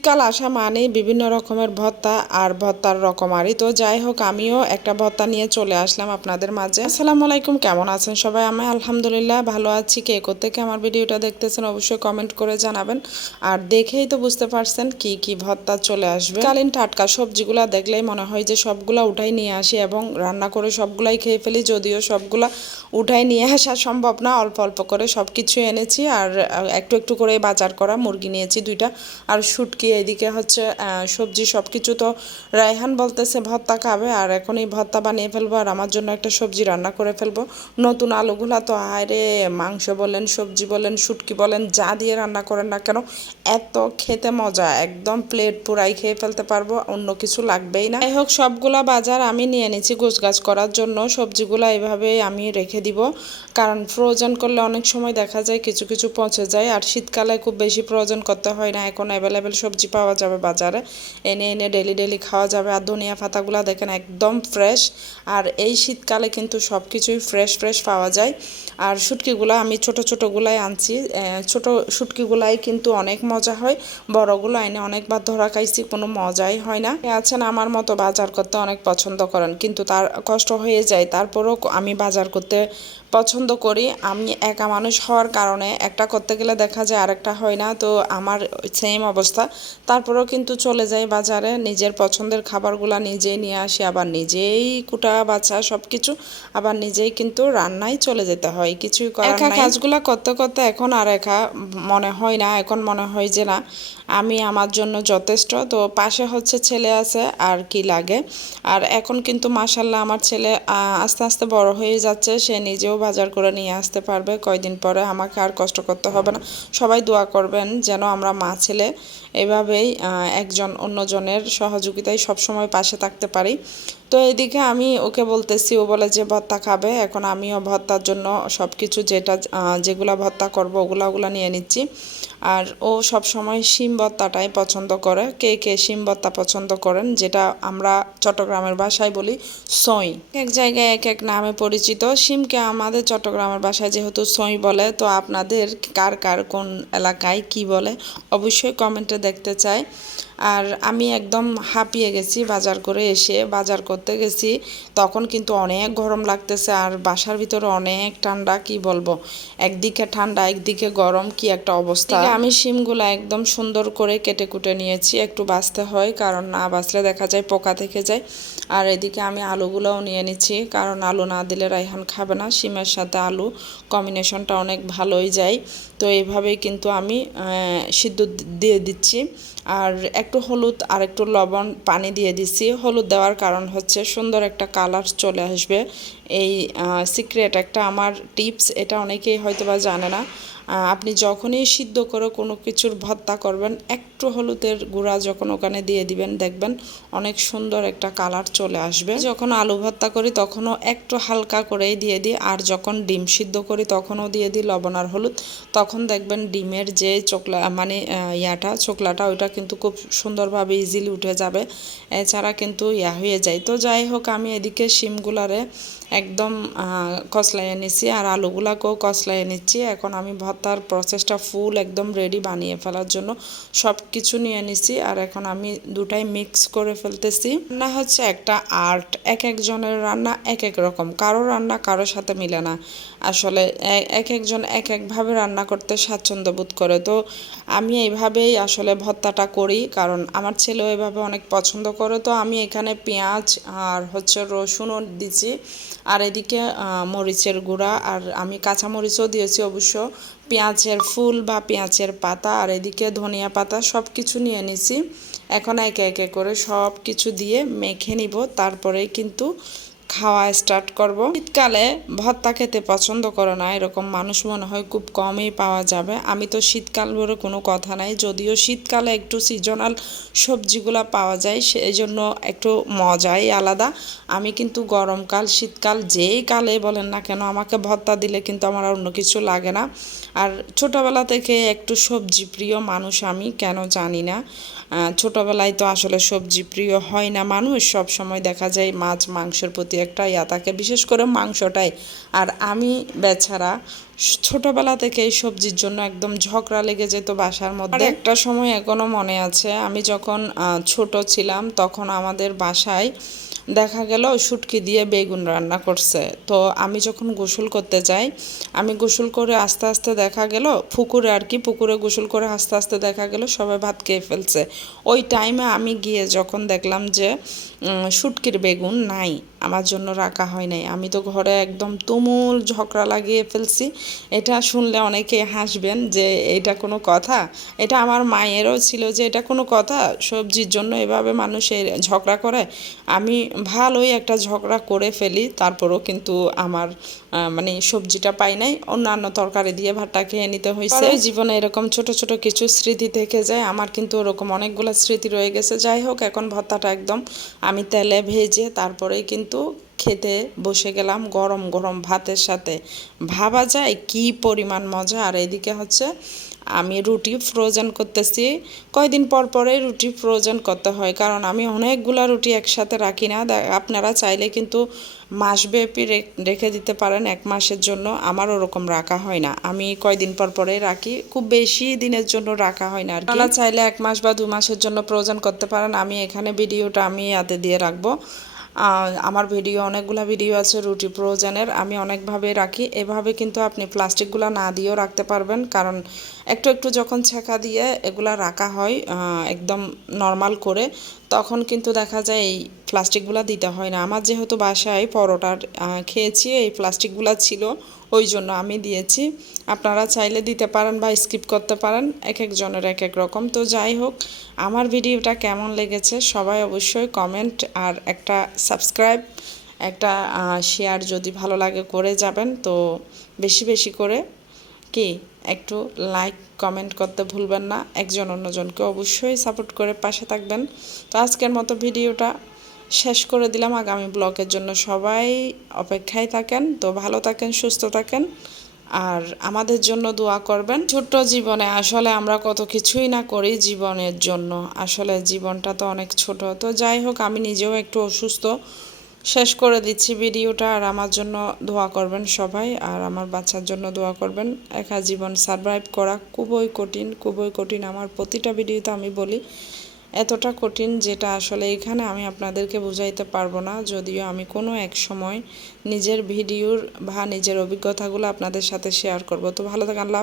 শীতকাল আসা মানেই বিভিন্ন রকমের ভত্তা আর ভর্তার রকমারি। তো যাই হোক, আমিও একটা ভত্তা নিয়ে চলে আসলাম আপনাদের মাঝে। আসসালামু আলাইকুম, কেমন আছেন সবাই? আমি আলহামদুলিল্লাহ ভালো আছি। কে থেকে আমার ভিডিওটা দেখতেছেন অবশ্যই কমেন্ট করে জানাবেন। আর দেখেই তো বুঝতে পারছেন কি কি ভত্তা চলে আসবে। কালীন টাটকা সবজিগুলা দেখলেই মনে হয় যে সবগুলা উঠাই নিয়ে আসি এবং রান্না করে সবগুলাই খেয়ে ফেলি, যদিও সবগুলা উঠাই নিয়ে আসা সম্ভব না। অল্প অল্প করে সব কিছু এনেছি আর একটু একটু করে বাজার করা। মুরগি নিয়েছি দুইটা আর শুটকি এদিকে হচ্ছে সবজি সব কিছু তো রায়হান বলতেছে ভর্তা খাবে, আর এখন এই ভর্তা বানিয়ে ফেলব, আর আমার জন্য একটা সবজি রান্না করে ফেলব। নতুন আলুগুলা তো আরে মাংস বলেন, সবজি বলেন, শুটকি বলেন, যা দিয়ে রান্না করেন না কেন, এত খেতে মজা, একদম প্লেট পুরাই খেয়ে ফেলতে পারব, অন্য কিছু লাগবেই না। যাই হোক, সবগুলা বাজার আমি নিয়ে নিচ্ছি গাছ করার জন্য, সবজিগুলো এভাবে আমি রেখে দিব, কারণ ফ্রোজেন করলে অনেক সময় দেখা যায় কিছু কিছু পচে যায়, আর শীতকালে খুব বেশি প্রয়োজন করতে হয় না, এখন অ্যাভেলেবেল সবজি পাওয়া যাবে বাজারে। এনে এনে ডেলি ডেলি খাওয়া যাবে। আর ধনিয়া পাতাগুলো দেখেন একদম ফ্রেশ আর এই শীতকালে কিন্তু সব কিছুই ফ্রেশ ফ্রেশ পাওয়া যায়। আর শুটকিগুলো আমি ছোট, ছোটোগুলাই আনছি। ছোট শুটকিগুলাই কিন্তু অনেক মজা হয়। বড়গুলো এনে অনেকবার ধরা খাইছি, কোনো মজাই হয় না। আছেন আমার মতো বাজার করতে অনেক পছন্দ করেন। কিন্তু তার কষ্ট হয়ে যায়। তারপরেও আমি বাজার করতে পছন্দ করি। আমি একা মানুষ হওয়ার কারণে একটা করতে গেলে দেখা যায় আরেকটা হয় না। তো আমার সেম অবস্থা। তারপরেও কিন্তু চলে যাই বাজারে নিজের পছন্দের খাবারগুলো নিজেই নিয়ে আসি আবার নিজেই কুটা বাছা সব কিছু আবার নিজেই কিন্তু রান্নায় চলে যেতে হয় কিছুই করার নাই। কাজগুলো করতে করতে এখন আর একা মনে হয় না এখন মনে হয় যে না আমি আমার জন্য যথেষ্ট। তো পাশে হচ্ছে ছেলে আছে আর কি লাগে। আর এখন কিন্তু মাসাল্লাহ আমার ছেলে আস্তে আস্তে বড় হয়ে যাচ্ছে সে নিজেও বাজার করে নিয়ে আসতে পারবে কয়দিন পরে আমাকে আর কষ্ট করতে হবে না। সবাই দোয়া করবেন যেন আমরা মা ছেলে এভাবেই একজন অন্যজনের সহযোগিতায় সবসময় পাশে থাকতে পারি। তো এদিকে আমি ওকে বলতেছি, ও বলে যে ভত্তা খাবে, এখন আমিও ভত্তার জন্য সব কিছু যেটা যেগুলো ভত্তা করব ওগুলো ওগুলো নিয়ে নিচ্ছি। আর ও সব সময় শিম ভত্তাটাই পছন্দ করে। কে কে শিম ভত্তা পছন্দ করেন, যেটা আমরা চট্টগ্রামের ভাষায় বলি সই। এক জায়গায় এক এক নামে পরিচিত। শিমকে আমাদের চট্টগ্রামের ভাষায় যেহেতু সই বলে, তো আপনাদের কার কার কোন এলাকায় কি বলে অবশ্যই কমেন্টে দেখতে চাই। আর আমি একদম হাঁপিয়ে গেছি বাজার করে এসে, বাজার করতে গেছি, তখন কিন্তু অনেক গরম লাগতেছে আর বাসার ভিতরে অনেক ঠান্ডা, কি বলব? একদিকে ঠান্ডা, একদিকে গরম, কি একটা অবস্থা। আমি শিমগুলো একদম সুন্দর করে কেটে কুটে নিয়েছি, একটু বাঁচতে হয়, কারণ না বাঁচলে দেখা যায় পোকা থেকে যায়। আর এদিকে আমি আলুগুলোও নিয়ে নিচ্ছি, কারণ আলু না দিলে রাইহান খাবে না। শিমের সাথে আলু কম্বিনেশনটা অনেক ভালোই যায়। তো এইভাবেই কিন্তু আমি সিদ্ধ দিয়ে দিচ্ছি। আর একটু হলুদ, আর একটু লবণ পানি দিয়ে দিছি হলুদ দেওয়ার কারণ হচ্ছে সুন্দর একটা কালার চলে আসবে। এই সিক্রেট একটা আমার টিপস, এটা অনেকেই হয়তো বা জানে না। আপনি যখনই সিদ্ধ করে কোনো কিছুর ভর্তা করবেন, একটু হলুদের গুঁড়া যখন ওখানে দিয়ে দিবেন, দেখবেন অনেক সুন্দর একটা কালার চলে আসবে। যখন আলু ভর্তা করি, তখনও একটু হালকা করেই দিয়ে দিই, আর যখন ডিম সিদ্ধ করি, তখনও দিয়ে দিই লবণ আর হলুদ। তখন দেখবেন ডিমের যে চোকলা মানে ইয়াটা চোকলাটা ওইটা কিন্তু খুব সুন্দরভাবে ইজিলি উঠে যাবে। এছাড়া কিন্তু ইয়া হয়ে যায়। তো যাই হোক, আমি এদিকে শিমগুলারে একদম কসলাইয়ে নিচ্ছি আর আলুগুলাকেও কসলাইয়ে নিচ্ছি। এখন আমি ভর্তার প্রসেসটা ফুল একদম রেডি বানিয়ে ফেলার জন্য সব কিছু নিয়ে নিছি। আর এখন আমি দুটাই মিক্স করে ফেলতেছি। রান্না হচ্ছে একটা আর্ট এক একজনের রান্না এক এক রকম। কারও রান্না কারোর সাথে মিলে না। আসলে এক একজন এক একভাবে রান্না করতে স্বাচ্ছন্দ্য বোধ করে। তো আমি এইভাবেই আসলে ভর্তাটা করি। কারণ আমার ছেলেও এভাবে অনেক পছন্দ করে। তো আমি এখানে পেঁয়াজ আর হচ্ছে রসুনও দিচ্ছি আর এদিকে মরিচের গুঁড়া। আর আমি কাঁচা মরিচও দিয়েছি অবশ্য। পেঁয়াজের ফুল বা পেঁয়াজের পাতা আর এদিকে ধনিয়া পাতা সব কিছু নিয়ে নিছি। এখন একে একে করে সব কিছু দিয়ে মেখে নিব। তারপরে কিন্তু খাওয়া স্টার্ট করব। শীতকালে ভর্তা খেতে পছন্দ করো না, এরকম মানুষ মনে হয় খুব কমই পাওয়া যাবে। আমি তো শীতকাল বলে কোনো কথা নাই, যদিও শীতকালে একটু সিজনাল সবজিগুলো পাওয়া যায় সেই জন্য একটু মজাই আলাদা। আমি কিন্তু গরমকাল, শীতকাল যেই কালে বলেন না কেন, আমাকে ভর্তা দিলে কিন্তু আমার অন্য কিছু লাগে না। আর ছোটোবেলা থেকে একটু সবজি প্রিয় মানুষ আমি, কেন জানি না। ছোটোবেলায় তো আসলে সবজি প্রিয় হয় না মানুষ সব সময় দেখা যায় মাছ, মাংসের প্রতি একটা ইয়া থাকে, বিশেষ করে মাংসটাই। আর আমি বেচারা ছোটবেলা থেকে এই সবজির জন্য একদম ঝগড়া লেগে যেত বাসার মধ্যে। একটা সময় এখনও মনে আছে, আমি যখন ছোট ছিলাম তখন আমাদের বাসায় দেখা গেল শুটকি দিয়ে বেগুন রান্না করছে। তো আমি যখন গোসল করতে যাই, আমি গোসল করে আস্তে আস্তে দেখা গেল পুকুরে আর কি, পুকুরে গোসল করে আস্তে আস্তে দেখা গেল সবাই ভাত খেয়ে ফেলছে। ওই টাইমে আমি গিয়ে যখন দেখলাম যে শুটকির বেগুন নাই আমার জন্য রাখা হয় নাই। আমি তো ঘরে একদম তুমুল ঝগড়া লাগিয়ে ফেলছি। এটা শুনলে অনেকে হাসবেন যে এটা কোনো কথা? এটা আমার মায়েরও ছিল যে এটা কোনো কথা? সবজির জন্য এভাবে মানুষের ঝগড়া করে? আমি ভালোই একটা ঝগড়া করে ফেলি তারপরও কিন্তু আমার মানে সবজিটা পাই নাই। অন্যান্য তরকারি দিয়ে ভাতটা খেয়ে নিতে হয়েছে জীবনে এরকম ছোট ছোট কিছু স্মৃতি থেকে যায়। আমার কিন্তু ওরকম অনেকগুলো স্মৃতি রয়ে গেছে। যাই হোক এখন ভর্তাটা একদম আমি তেলে ভেজে তারপরেই কিন্তু খেতে বসে গেলাম গরম গরম ভাতের সাথে। ভাবা যায় কি পরিমাণ মজা। আর এদিকে হচ্ছে, আমি রুটি ফ্রোজেন করতেছি। কয়দিন পর পরে রুটি ফ্রোজেন করতে হয়। কারণ আমি অনেকগুলা রুটি একসাথে রাখি না। আপনারা চাইলে কিন্তু মাসব্যাপী রেখে দিতে পারেন এক মাসের জন্য। আমার ওরকম রাখা হয় না। আমি কয়দিন পর পরে রাখি। খুব বেশি দিনের জন্য রাখা হয় না আর চাইলে এক মাস বা দু মাসের জন্য প্রয়োজন করতে পারেন। আমি এখানে ভিডিওটা আমি হাতে দিয়ে রাখব। আমার ভিডিও, অনেকগুলো ভিডিও আছে রুটি প্রয়োজনের, আমি অনেকভাবে রাখি। এভাবে কিন্তু আপনি প্লাস্টিকগুলো না দিয়েও রাখতে পারবেন, কারণ একটু একটু যখন ছেঁকা দিয়ে এগুলা রাখা হয় একদম নর্মাল করে, তখন কিন্তু দেখা যায় এই প্লাস্টিকগুলো দিতে হয় না। আমার যেহেতু বাসায় পরোটার খেয়েছি, এই প্লাস্টিকগুলো ছিল ওই জন্য আমি দিয়েছি। আপনারা চাইলে দিতে পারেন বা স্কিপ করতে পারেন, এক একজনের এক এক রকম। তো যাই হোক, আমার ভিডিওটা কেমন লেগেছে সবাই অবশ্যই কমেন্ট আর একটা সাবস্ক্রাইব একটা শেয়ার যদি ভালো লাগে করে যাবেন, তো বেশি বেশি করে কি একটু লাইক কমেন্ট করতে ভুলবেন না। একজন অন্যজনকে অবশ্যই সাপোর্ট করে পাশে থাকবেন। তো আজকের মতো ভিডিওটা শেষ করে দিলাম আগামী ব্লগের জন্য। সবাই অপেক্ষায় থাকেন, তো ভালো থাকেন, সুস্থ থাকেন, আর আমাদের জন্য দোয়া করবেন। ছোট্ট জীবনে আসলে আমরা কত কিছুই না করি জীবনের জন্য। আসলে জীবনটা তো অনেক ছোট। তো যাই হোক, আমি নিজেও একটু অসুস্থ। শেষ করে দিচ্ছি ভিডিওটা, আর আমার জন্য দোয়া করবেন সবাই, আর আমার বাচ্চার জন্য দোয়া করবেন। একা জীবন সারভাইভ করা খুবই কঠিন খুবই কঠিন। আমার প্রতিটা ভিডিওতে আমি বলি এতটা কঠিন যেটা আসলে এখানে আমি আপনাদেরকে বুঝাইতে পারব না যদিও আমি কোনো এক সময় নিজের ভিডিওর বা নিজের অভিজ্ঞতাগুলো আপনাদের সাথে শেয়ার করব তো ভালো থাকেন হাফেজ।